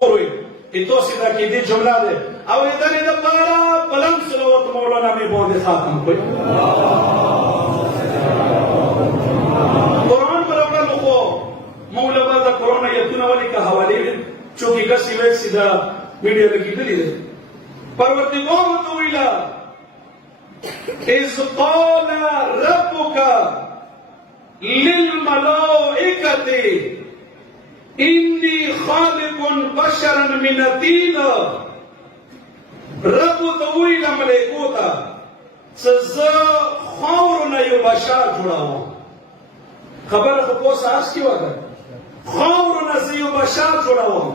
توصي ذاك دي جملة دي أو إذا دبارا بلند صلوات مولانا مي بود خاتم کوئی قرآن برابر لخو مولا بعد قرآن يتونا والی کا حوالی دي چونکہ کسی ویسی دا میڈیا لکی دلی دي پروردگار دویلا إذ قال ربك للملائكة إني خالق بشرا من الطين رب دویلا ملائکو تا سزا خاورنا یو بشر جوڑاو خبر خو پوس آس کی وقت خاورنا سے یو بشر جوڑاو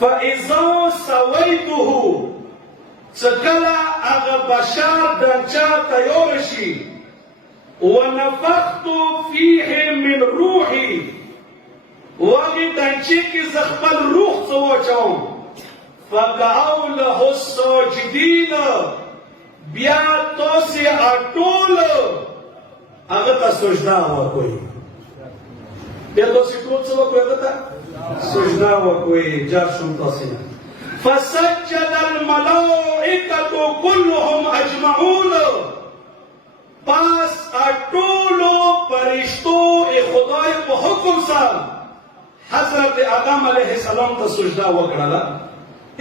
فإذا سويته سکلا اغا بشر دنچا تیورشی ونفخت فيه من روحي وقی دنچی کی زخبل روح سوچاؤں فقعوا له الساجدين بیا توسی اٹول اغتا سجدہ ہوا کوئی بیا توسی ٹول سوا کوئی اغتا سجدہ ہوا کوئی جار شمتا سینا فسجد الملائکة كلهم اجمعون پاس اٹولو پرشتو خدای په حکم سره حضرت آدم علیہ السلام ته سجدہ وکړه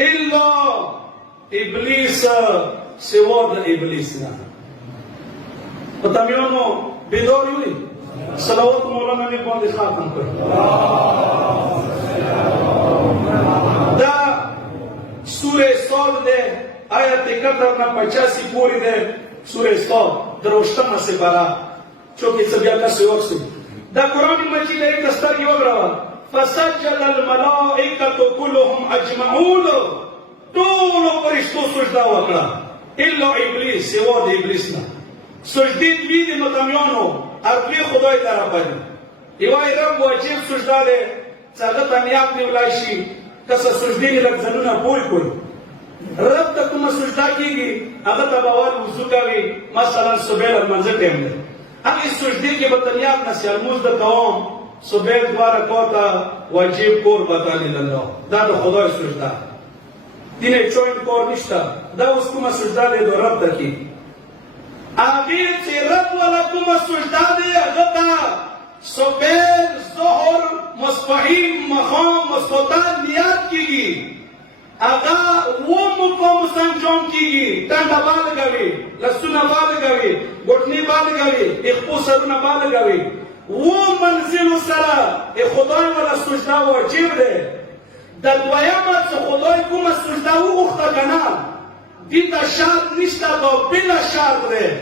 الا ابلیس سوا د ابلیس نه پتامیونو بیدار یونی صلوات مولانا نے باندې خاتم کړ دا سورہ صاد ده آیت 71 نه 85 پوری ده سورہ صاد دروشتمه سپارا چونکہ سبیا کا سیوک سے دا قرآن مجید ایک دستار کی وگروا فسجد الملائکة كلهم اجمعون طول پرشتو سجدہ وکڑا الا ابلیس سوا د ابلیس نه سجدی دوی د متمیانو ارپی خدای طرف دی ایوای رب واجب سجدہ ده څنګه تمیاب دی ولایشي کسه سجدی لک زنونه پوي کوي رب ته کومه سجدہ کیږي هغه تبوال وضو کوي مثلا صبح المنزل ټیم ده هغه سجدی کې به تمیاب نشي الموز د قوم صبح دواره کوتا واجب کور بتالی الله دا د خدای سجدہ دینه چوین کور نشتا دا اوس کومه سجدہ ده د رب ته کی هغه چې رب ولا کومه سجدہ ده هغه تا صبح ظهر مصباحین مخام مسقطان نیات کیږي اگا وہ مقام سنجوم کیږي ټنډه بال غوي لسونه بال غوي ګټنی بال غوي اخپو سرونه بال غوي وہ منزل سره خدای ولا سجدا واجب ده د دویمه چې خدای کومه سجدا وغوښته کنه دې ته شرط نشته دا بلا شرط ده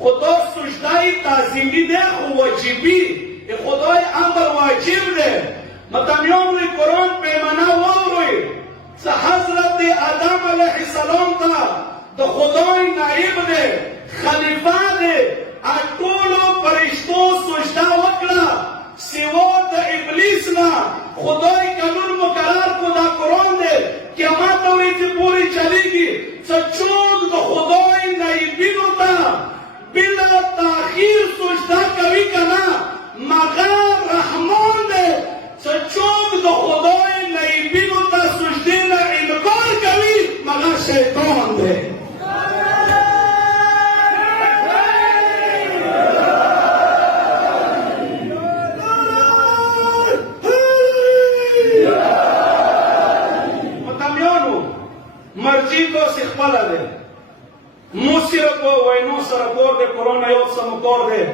خدای سجدای تعظیمی ده خو واجبی خدای امر واجب ده متمیون قرآن پیمانه واوروي حضرت آدم علیہ السلام تا دا خدای نائب دے خلیفہ دے اٹولو پرشتو سجدہ وکڑا سوا دا ابلیس نا خدای قانون مقرر کو دا قرآن دے قیامت ہوئی تھی پوری چلی گی سچوک دا خدای نائبینو تا بلا تاخیر سجدہ کوي کنا مگر رحمان دے سچوک دا خدای نائبینو تا سجدے مگر شیطان دے متمیانو مرجی تو سخپلا دے موسیر کو وینو سرکور دے قرآن ایوت سمکور دے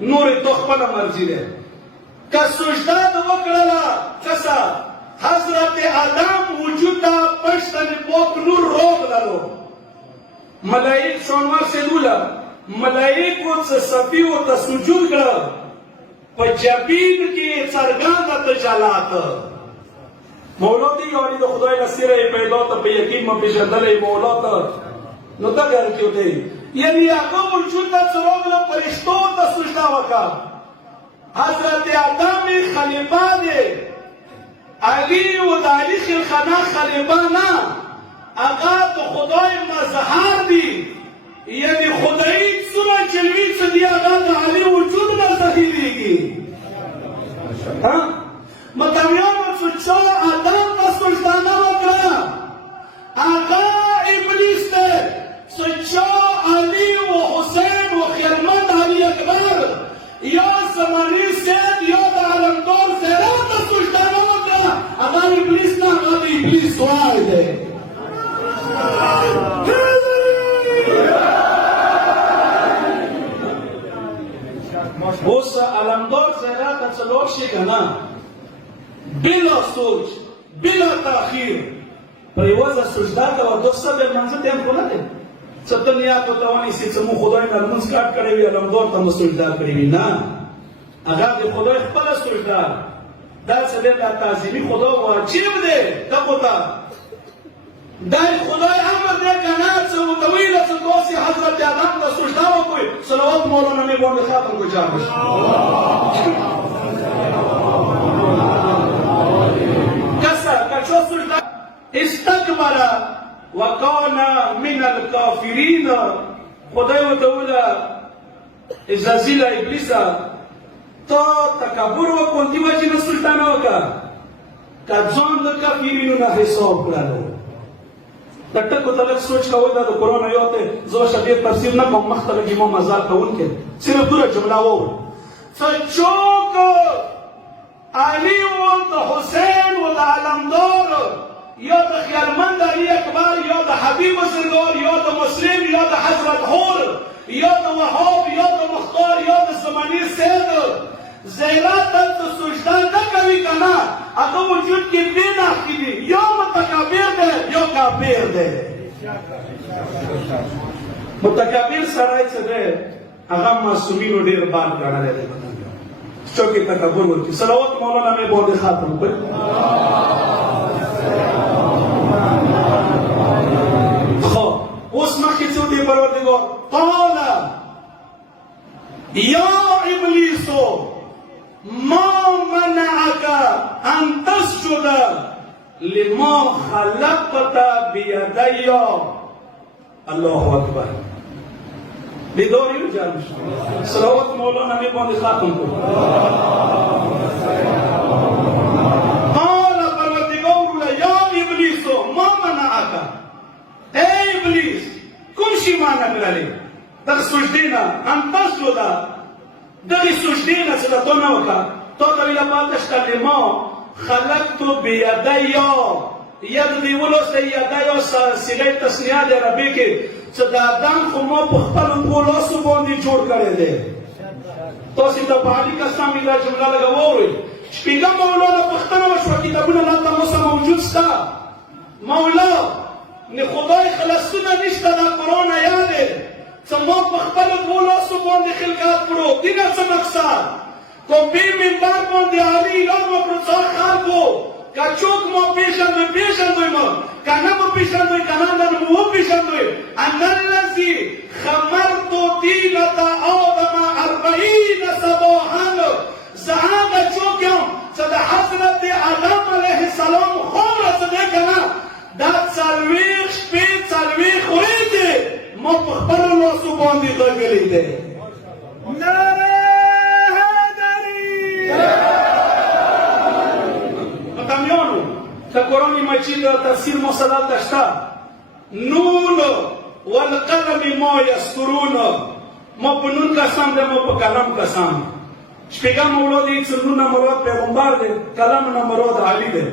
نور تخپلا مرجی دے که سجدہ دو وکڑلا کسا حضرت آدم وجودا پشتن پوک نور روغ لالو ملائک شونوار سے دولا ملائک و صفیو تا سجود کرا پا جبین کی سرگان تا تجالات مولا دی یعنی دا خدای نصیر پیدا تا پا یقین ما پیشندل مولا تا نو تا گر کیو تے یعنی آقا وجودا سروغ لا پرشتو تا سجدہ وکا حضرت آدم خلیفہ دے علی و دالی خلخنا خلیبانا اگا تو خدای مظهر دی یعنی خدایی سنا چلوی چلی اگا دا علی وجود نظهیری گی مطمیان و چا آدم ابلیس دعای دی اوس علمدار زیرات ته څلور شي که نه بلا سوچ بلا تاخیر پر یوازه سجده کوه دو څه د لمانځه ټایم خو نه دی څه ته نیت ورته ونیسي چې موږ خدای نه لمونځ کټ کړی وي علمدار ته مو سجده کړې وي نه هغه د خدای خپله سجده دا څه دی دا تعظیمي خدا واجب دی دغو ته دا خدای امر دی که نه څه ورته ویله چې تاسې حضرت آدم ته سجده وکړئ صلوات مولانا مې باندې ختم کړو جان کچو سجده استکبر وکان من الکافرین خدای ورته ویله عزازیله ابلیسه تا تکبر وکړ دې وجې نه سجده نه وکړه که ځان د کافرینو نه حساب کړلو د ټکو ته لږ سوچ کوئ دا د قرآن آیات دی زه به ډېر تفسیر نه کوم مخ ته لږ امام مزار کوونکی صرف دوره جمله واورئ څه چوک علي و د حسین و د علمدار یا د خیالمند علي اکبر یا د حبیب بزرگوار یا د مسلم یا د حضرت حور یا د وهاب یا د مختار یا د زماني سید زیرات ته سجده نه کوي که نه هغه وجود کې بې نښې دي یا متکبر دی یا کافر دی متکبر سړی چې دی هغه معصومینو ډېر باد ګڼلی دی چوکې تکبر ورکړي صلوات مولانا مې باندې ختم کړئ خو اوس مخکې څه وکړي پروردګار قال یا ابلیسو ما منعك ان تسجد لما خلقت بيدي الله اکبر بیداری رو جمع شد صلوات مولانا می باندې ختم کړو قال پروردگار یا ابلیس ما منعك اے ابلیس کوم شی مانع کړلې د سجدې نه ان تسجد دغه سجدې نه چې ته نه وکړه تا ته ویله پاتې شته لما خلقت بیدی ید دې ولوسته یدی صیغه تثنیه د عربي کې چې د آدم خو ما په خپلو دوو لاسو باندې جوړ کړی دی تاسې ته په علي قسم دا جمله لږه واورئ شپږم مولانا پوښتنه وشوه کتابونه دلته اوس موجود شته مولا نه خدای خلاصونه نشته دا قرآن آیات دی چې ما په خپلو دوو لاسو باندې خلقت کړو دې نه څه مقصد کوم بې منبر باندې علي اعلان وکړو څار خلکو که څوک مو پېژندوئ پېژندوئ مو که نه مو پېژندوئ که نه مو وپېژندوئ انا الذي خمرت طيلة آدم 40 صباحا زه هغه څوک یم چې د حضرت آدم علیه السلام خوله څه دی که نه دا 40 شپې 40 ورځې ما په خپلو لاسو باندې غږلی دی قرآن مجید تفسیر مسلط داشته نون والقلم ما یسطرون ما په نون قسم ده ما په قلم قسم شپږم اولاد یې چې نون مراد پیغمبر دی قلم نه مراد علی دی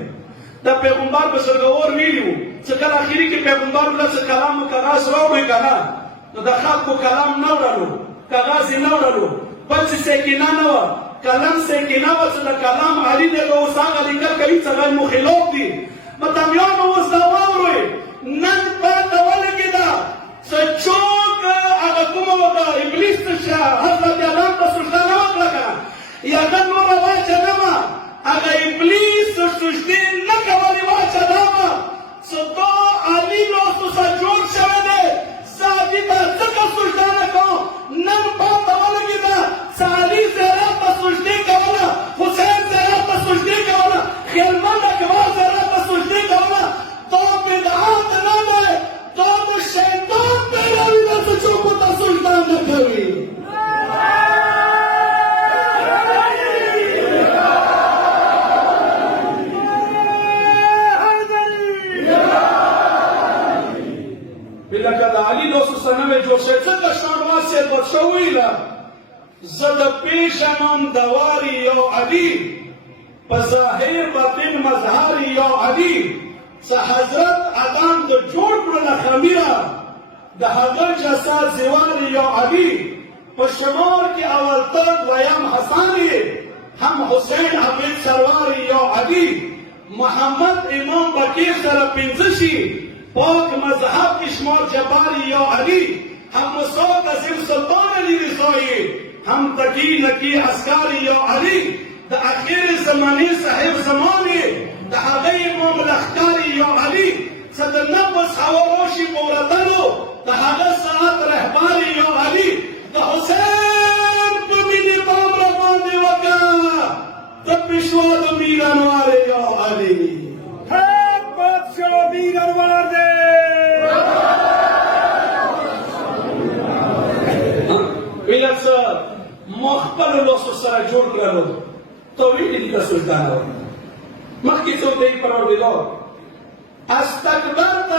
دا پیغمبر بزرګوار ویلي وو چې کله اخري کې پیغمبر ویله چې قلم و کاغذ راوړئ که نه نو د خلکو قلم نه وړلو کاغذ یې نه وړلو بل څه سکینه نه وه کلم سکینه وه چې د کلام علي دی نو اوس هغه لیکل کوي چې هغه مو خلاف دي متمیانو اوس دا واورئ نن پاته ولګېده چې څوک هغه کومه وه ابلیس ته حضرت آدم ته سجده نه وکړه که نه یا ده نوره واچه نه وه هغه ابلیس سجدې نه کولې واچه دا وه چې دا علي لاسو سره جوړ شوی دی زه علي ته ځکه سجده نه کوم نن پاته ولګېده چې علي زیرات ته سجدې کوله حسین زیرات ته سجدې کوله خیلمند اکبر زیرات ته سجدې کوله دا بدعت نه دی دا د شیطان پیروي ده چې څوک ورته سجده نه کوي لکه د علي لاسو سره نوی جوړ شوی څنګه شاهنواز صاحب ورته وویله زه د پیژنم دوار یو علي په ظاهر باطن مظهر یو علي چې حضرت آدم د جوړ کړله خمیره د هغه جسد زیوار یا علی په شمار کې اول تر دویم حسن هم حسین حفیظ سروار یا علی محمد امام بکیر سره پنځه شي پاک مذهب کې شمار جبار یا علی هم موسی قاسم سلطان علی رضایی هم تقی نقی عسکری یا علی د اخر زمانه صاحب زمانه د هغه امام لښکری یا علی چې د نفس هوا راشي په ورتلو د هغه ساعت رهبر یا علی د حسین په مینې پام را باندې وکړه د پېشوا د میرانوار یا علی هر بادشاه میرانوار دی ویل څه مخبر لوسو سره جوړ کړلو تو ویل دي تاسو ځان مخکې څو دی پروردګار استكبرت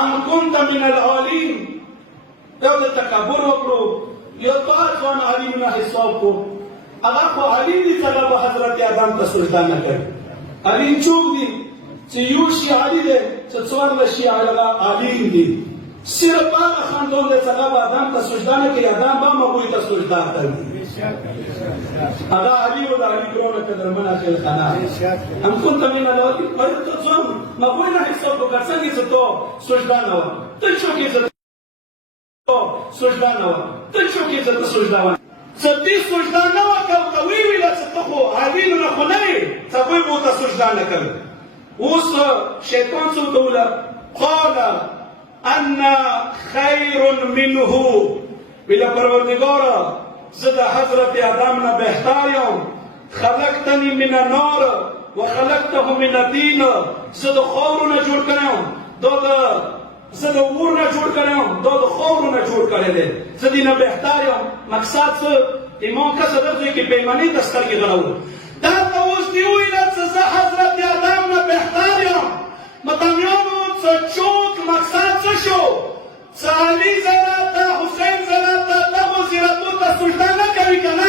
ام كنت من العالين یو د تکبر وکړو یو طاعت وان علی نه حساب کو هغه خو علی دي چې په حضرت آدم ته سجده نه کوي علی څوک دي چې یو شي علی دی چې څوار شي علی دي صرف هغه خاندان دی چې هغه آدم ته سجده نه کوي آدم به هغوی ته سجده کوي هذا علي ولا علي كورونا كدر منا في الخناق أم كنت من الأولين قلت تصوم ما قلنا حسابك كسني زتو سجدانوا تشوكي زتو سجدانوا تشوكي زتو سجدانوا ستي سجدانوا كوي ولا ستخو علي نخوني تبوي بوتا سجدانا كم وص شيطان سودولا قال أنا خير منه بلا پروردگارا زد حضرت آدم نه بهتر یم خلقتنی من النار و خلقته من الدین زد خاور نه جوړ کړم زد اور نه جوړ کړم دا د خاور نه جوړ کړی دی زد نه بهتر یم مقصد څه ایمان کا صدر دی کې پیمانی دستر کې غړاو دا اوس دی ویل چې زه حضرت آدم نه بهتر یم متمیانو څه چوک مقصد څه شو علی زراتا حسین زراتا تبو زیرتو تا سجده نکوی کنه